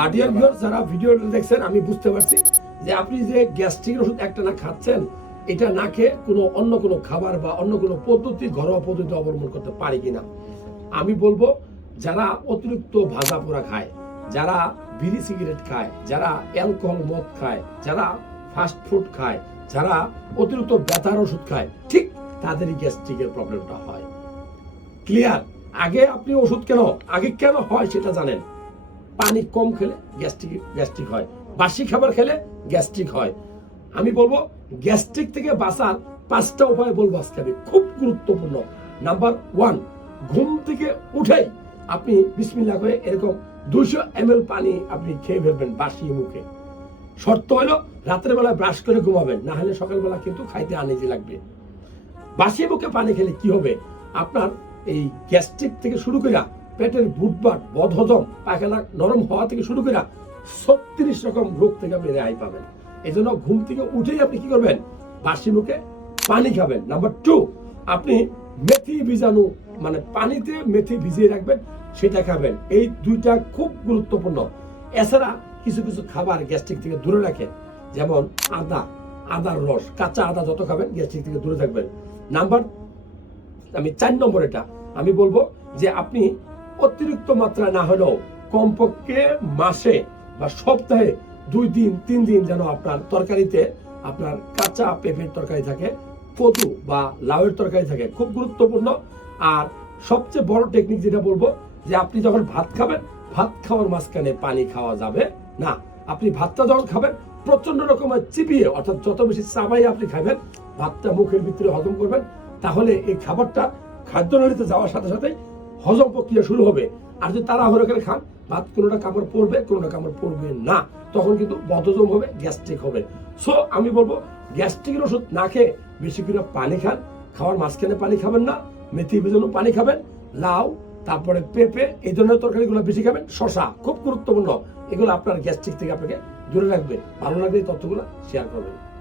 আর dear viewer যারা ভিডিওটা দেখছেন আমি বুঝতে পারছি যে আপনি যে গ্যাস্ট্রিক ওষুধ একটা না খাচ্ছেন এটা না খেয়ে কোনো অন্য কোনো খাবার বা অন্য কোনো পদ্ধতি ঘরোয়া পদ্ধতি অবলম্বন করতে পারি কিনা। আমি বলব যারা অতিরিক্ত ভাজা পোড়া খায় যারা বিড়ি সিগারেট খায় যারা অ্যালকোহল মদ খায় যারা ফাস্ট ফুড খায় যারা অতিরিক্ত ব্যথার ওষুধ খায় ঠিক তাদেরই গ্যাস্ট্রিকের প্রবলেমটা হয়। ক্লিয়ার আগে আপনি ওষুধ কেন আগে কেন হয় সেটা জানেন। পানি কম খেলে গ্যাস্ট্রিক গ্যাস্ট্রিক হয়। বাসি খাবার খেলে গ্যাস্ট্রিক হয়। আমি বলব, গ্যাস্ট্রিক থেকে বাঁচার পাঁচটা উপায় বলব আজকে আমি। খুব গুরুত্বপূর্ণ। নাম্বার ওয়ান, ঘুম থেকে উঠেই আপনি বিসমিল্লা করে এরকম দুশো এম পানি আপনি খেয়ে ফেলবেন বাসি মুখে। শর্ত হলো, রাতের বেলা ব্রাশ করে ঘুমাবেন। না হলে সকালবেলা কিন্তু খাইতে আনিজি লাগবে। বাসি মুখে পানি খেলে কি হবে? আপনার এই গ্যাস্ট্রিক থেকে শুরু করে পেটের বুটবাট, বদহজম পায়খানা নরম হওয়া থেকে শুরু করে ছত্রিশ রকম রোগ থেকে আপনি রেহাই পাবেন। এই জন্য ঘুম থেকে উঠেই আপনি কি করবেন? বাসি মুখে পানি খাবেন। নাম্বার টু, আপনি মেথি বীজাণু মানে পানিতে মেথি ভিজিয়ে রাখবেন, সেটা খাবেন। এই দুইটা খুব গুরুত্বপূর্ণ। এছাড়া কিছু কিছু খাবার গ্যাস্ট্রিক থেকে দূরে রাখেন যেমন আদা, আদার রস, কাঁচা আদা যত খাবেন, গ্যাস্ট্রিক থেকে দূরে থাকবেন। নাম্বার, আমি চার নম্বর এটা। আমি বলব যে আপনি অতিরিক্ত মাত্রা না হলেও কমপক্ষে মাসে বা সপ্তাহে দুই দিন, তিন দিন যেন আপনার তরকারিতে আপনার কাঁচা পেঁপের তরকারি থাকে, কদু বা লাউয়ের তরকারি থাকে, খুব গুরুত্বপূর্ণ। আর সবচেয়ে বড় টেকনিক যেটা বলব, যে আপনি যখন ভাত খাবেন, ভাত খাওয়ার মাঝখানে পানি খাওয়া যাবে না। আপনি ভাতটা যখন খাবেন প্রচণ্ড রকমের চিবিয়ে, অর্থাৎ যত বেশি চাবাই আপনি খাবেন ভাতটা মুখের ভিতরে হজম করবেন, তাহলে এই খাবারটা খাদ্য খাদ্যনালীতে যাওয়ার সাথে সাথে হজম প্রক্রিয়া শুরু হবে। আর যদি তাড়াহুড়ো করে খান, ভাত কোনোটা কামড় পড়বে, কোনোটা কামড় পড়বে না। তখন কিন্তু বদহজম হবে, গ্যাস্ট্রিক হবে। সো আমি বলব, গ্যাস্ট্রিকের ওষুধ না খেয়ে বেশি করে পানি খান। খাওয়ার মাঝখানে পানি খাবেন না, মেথি বেজন্য পানি খাবেন, লাউ, তারপরে পেঁপে, এই ধরনের তরকারিগুলো বেশি খাবেন শশা খুব গুরুত্বপূর্ণ। এগুলো আপনার গ্যাস্ট্রিক থেকে আপনাকে দূরে রাখবে। ভালো লাগলে এই তথ্যগুলো শেয়ার করবেন।